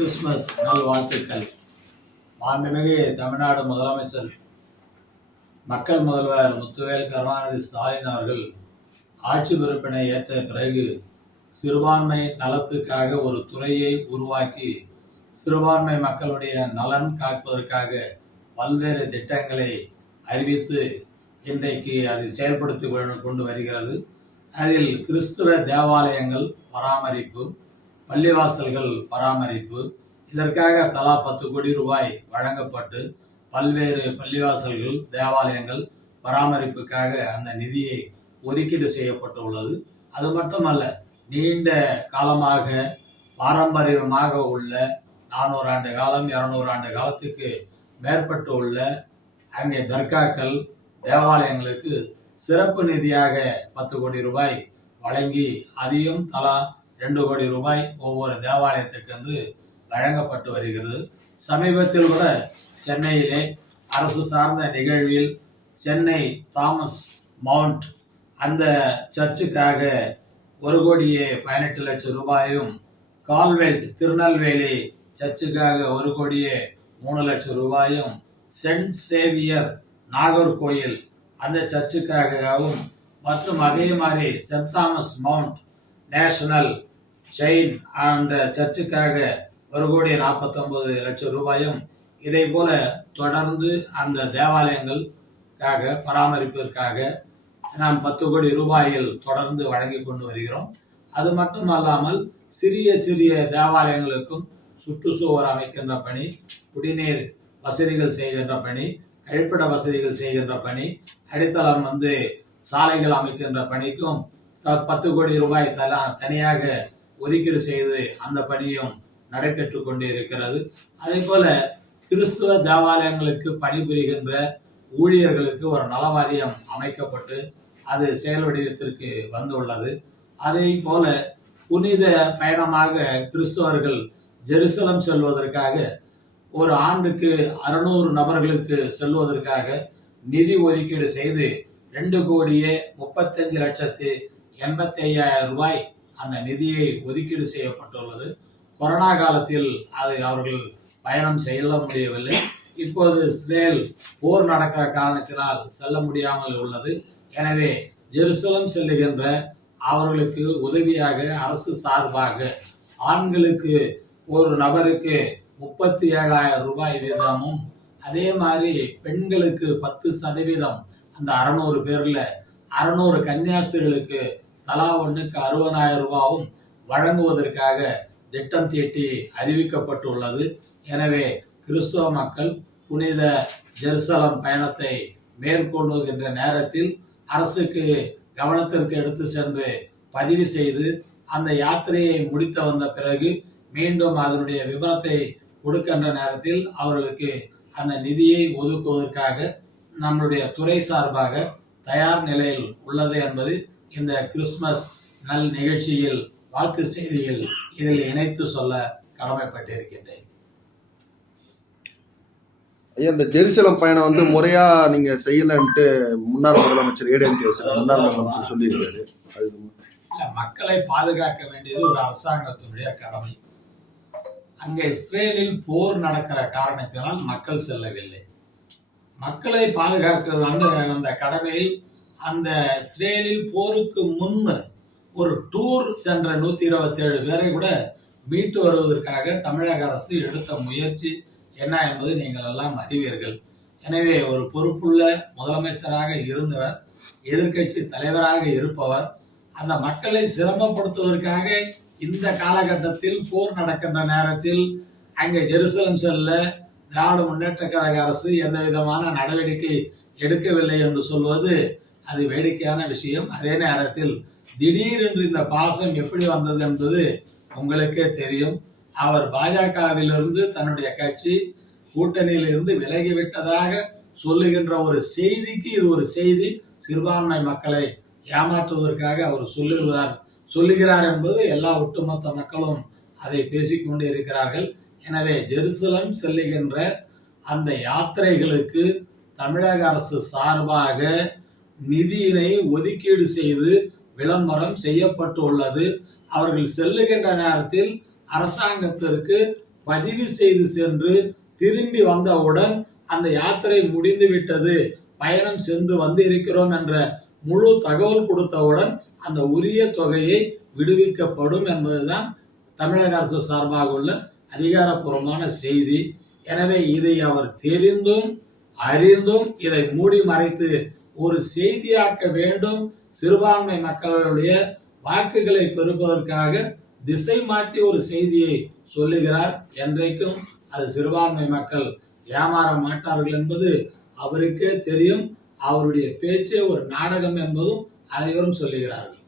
Christmas நல்வாழ்த்துக்கள். மாண்புமிகு தமிழ்நாடு முதலமைச்சர் மக்கள் முதல்வர் முத்துவேல் கருணாநிதி ஸ்டாலின் அவர்கள் ஆட்சி பொறுப்பினை ஏற்ற பிறகு சிறுபான்மை நலத்துக்காக ஒரு துறையை உருவாக்கி சிறுபான்மை மக்களுடைய நலன் காப்பதற்காக பல்வேறு திட்டங்களை அறிவித்து இன்றைக்கு அதை செயல்படுத்தி கொண்டு வருகிறது. அதில் கிறிஸ்துவ தேவாலயங்கள் பராமரிப்பு, பள்ளிவாசல்கள் பராமரிப்பு, இதற்காக தலா 10 கோடி ரூபாய் வழங்கப்பட்டு பல்வேறு பள்ளிவாசல்கள், தேவாலயங்கள் பராமரிப்புக்காக அந்த நிதியை ஒதுக்கீடு செய்யப்பட்டுள்ளது. அது மட்டுமல்ல, நீண்ட காலமாக பாரம்பரியமாக உள்ள 400 ஆண்டு காலம் 200 ஆண்டு காலத்துக்கு மேற்பட்டு உள்ள அங்கே தர்காக்கள், தேவாலயங்களுக்கு சிறப்பு நிதியாக 10 கோடி ரூபாய் வழங்கி அதையும் தலா 2 கோடி ரூபாய் ஒவ்வொரு தேவாலயத்துக்கென்று வழங்கப்பட்டு வருகிறது. சமீபத்தில் கூட சென்னையிலே அரசு சார்ந்த நிகழ்வில் சென்னை தாமஸ் மவுண்ட் அந்த சர்ச்சுக்காக 1,18,00,000 ரூபாயும், கால்வெல்ட் திருநெல்வேலி சர்ச்சுக்காக 1,03,00,000 ரூபாயும், சென்ட் சேவியர் நாகர்கோயில் அந்த சர்ச்சுக்காகவும், மற்றும் அதே மாதிரி Saint Thomas Mount National Shrine அந்த சர்ச்சுக்காக 1,49,00,000 ரூபாயும், இதை போல தொடர்ந்து அந்த தேவாலயங்களுக்காக பராமரிப்பிற்காக நாம் 10 கோடி ரூபாயில் தொடர்ந்து வழங்கி கொண்டு வருகிறோம். அது மட்டுமல்லாமல் சிறிய சிறிய தேவாலயங்களுக்கும் சுற்றுச்சுவர் அமைக்கின்ற பணி, குடிநீர் வசதிகள் செய்கின்ற பணி, கழிப்பிட வசதிகள் செய்கின்ற பணி, அடித்தளம் சாலைகள் அமைக்கின்ற பணிக்கும் 10 கோடி ரூபாய் தனியாக ஒதுக்கீடு செய்து அந்த பணியும் நடைபெற்று கொண்டே இருக்கிறது. அதே போல கிறிஸ்துவ தேவாலயங்களுக்கு பணிபுரிகின்ற ஊழியர்களுக்கு ஒரு நலவாரியம் அமைக்கப்பட்டு அது செயல் வடிவத்திற்கு வந்துள்ளது. அதே போல புனித பயணமாக கிறிஸ்தவர்கள் ஜெருசலம் செல்வதற்காக ஒரு ஆண்டுக்கு 600 நபர்களுக்கு செல்வதற்காக நிதி ஒதுக்கீடு செய்து 2,35,85,000 ரூபாய் அந்த நிதியை ஒதுக்கீடு செய்யப்பட்டுள்ளது. கொரோனா காலத்தில் அது அவர்கள் பயணம் செல்ல முடியவில்லை. இப்போது இஸ்ரேல் போர் நடக்கிற காரணத்தினால் செல்ல முடியாமல் உள்ளது. எனவே ஜெருசலம் செல்லுகின்ற அவர்களுக்கு உதவியாக அரசு சார்பாக ஆண்களுக்கு ஒரு நபருக்கு 37,000 ரூபாய் வீதமும், அதே மாதிரி பெண்களுக்கு 10% அந்த 600 பேர்ல 600 கன்னியாஸ்திரிகளுக்கு தலா ஒன்றுக்கு 60,000 ரூபாயும் வழங்குவதற்காக திட்டம் தீட்டி அறிவிக்கப்பட்டுள்ளது. எனவே கிறிஸ்தவ மக்கள் புனித ஜெருசலம் பயணத்தை மேற்கொள்ளுகின்ற நேரத்தில் அரசுக்கு கவனத்திற்கு எடுத்து சென்று பதிவு செய்து அந்த யாத்திரையை முடித்து வந்த பிறகு மீண்டும் அதனுடைய விபரத்தை கொடுக்கின்ற நேரத்தில் அவர்களுக்கு அந்த நிதியை ஒதுக்குவதற்காக நம்முடைய துறை சார்பாக தயார் நிலையில் உள்ளது என்பது இந்த கிறிஸ்துமஸ் நல் நிகழ்ச்சியில் வாழ்த்து செய்தியில் இதில் இணைத்து சொல்ல கடமைப்பட்டிருக்கின்றேன். இந்த ஜெருசலம் பயணம் முறையா நீங்க செய்யலன்ட்டு முன்னாள் முதலமைச்சர் முன்னாள் முதலமைச்சர் சொல்லியிருக்காரு. மக்களை பாதுகாக்க வேண்டியது ஒரு அரசாங்கத்தினுடைய கடமை. அங்கே இஸ்ரேலில் போர் நடக்கிற காரணத்தினால் மக்கள் செல்லவில்லை. மக்களை பாதுகாக்க அந்த கடமையில் அந்த இஸ்ரேலில் போருக்கு முன் ஒரு டூர் சென்ற 127 பேரை கூட மீட்டு வருவதற்காக தமிழக அரசு எடுத்த முயற்சி என்ன என்பது நீங்கள் எல்லாம் அறிவீர்கள். எனவே ஒரு பொறுப்புள்ள முதலமைச்சராக இருந்தவர், எதிர்கட்சி தலைவராக இருப்பவர், அந்த மக்களை சிரமப்படுத்துவதற்காக இந்த காலகட்டத்தில் போர் நடக்கின்ற நேரத்தில் அங்கே ஜெருசலம் செல்ல திராவிட முன்னேற்ற கழக அரசு எந்த விதமான நடவடிக்கை எடுக்கவில்லை என்று சொல்வது அது வேடிக்கையான விஷயம். அதே நேரத்தில் திடீரென்று இந்த பாசம் எப்படி வந்தது என்பது உங்களுக்கே தெரியும். அவர் பாஜகவிலிருந்து தன்னுடைய கட்சி கூட்டணியிலிருந்து விலகிவிட்டதாக சொல்லுகின்ற ஒரு செய்திக்கு இது ஒரு செய்தி. சிறுபான்மை மக்களை ஏமாற்றுவதற்காக அவர் சொல்லுகிறார் என்பது எல்லா ஒட்டுமொத்த மக்களும் அதை பேசிக்கொண்டே இருக்கிறார்கள். எனவே ஜெருசலம் செல்லுகின்ற அந்த யாத்திரைகளுக்கு தமிழக அரசு சார்பாக நிதியினை ஒதுக்கீடு செய்து விளம்பரம் செய்யப்பட்டுள்ளது. அவர்கள் செல்லுகின்ற நேரத்தில் அரசாங்கத்திற்கு பதிவு செய்து சென்று திரும்பி வந்தவுடன் அந்த யாத்திரை முடிந்து விட்டது, பயணம் சென்று வந்து இருக்கிறோம் என்ற முழு தகவல் கொடுத்தவுடன் அந்த உரிய தொகையை விடுவிக்கப்படும் என்பதுதான் தமிழக அரசு சார்பாக உள்ள அதிகாரப்பூர்வமான செய்தி. எனவே இதை அவர் தெரிந்தும் அறிந்தும் இதை மூடி மறைத்து ஒரு செய்தியாக்க வேண்டும், சிறுபான்மை மக்களுடைய வாக்குகளை பெறுவதற்காக திசை மாற்றி ஒரு செய்தியை சொல்லுகிறார். என்றைக்கும் அது சிறுபான்மை மக்கள் ஏமாற மாட்டார்கள் என்பது அவருக்கே தெரியும். அவருடைய பேச்சே ஒரு நாடகம் என்பதும் அனைவரும் சொல்லுகிறார்கள்.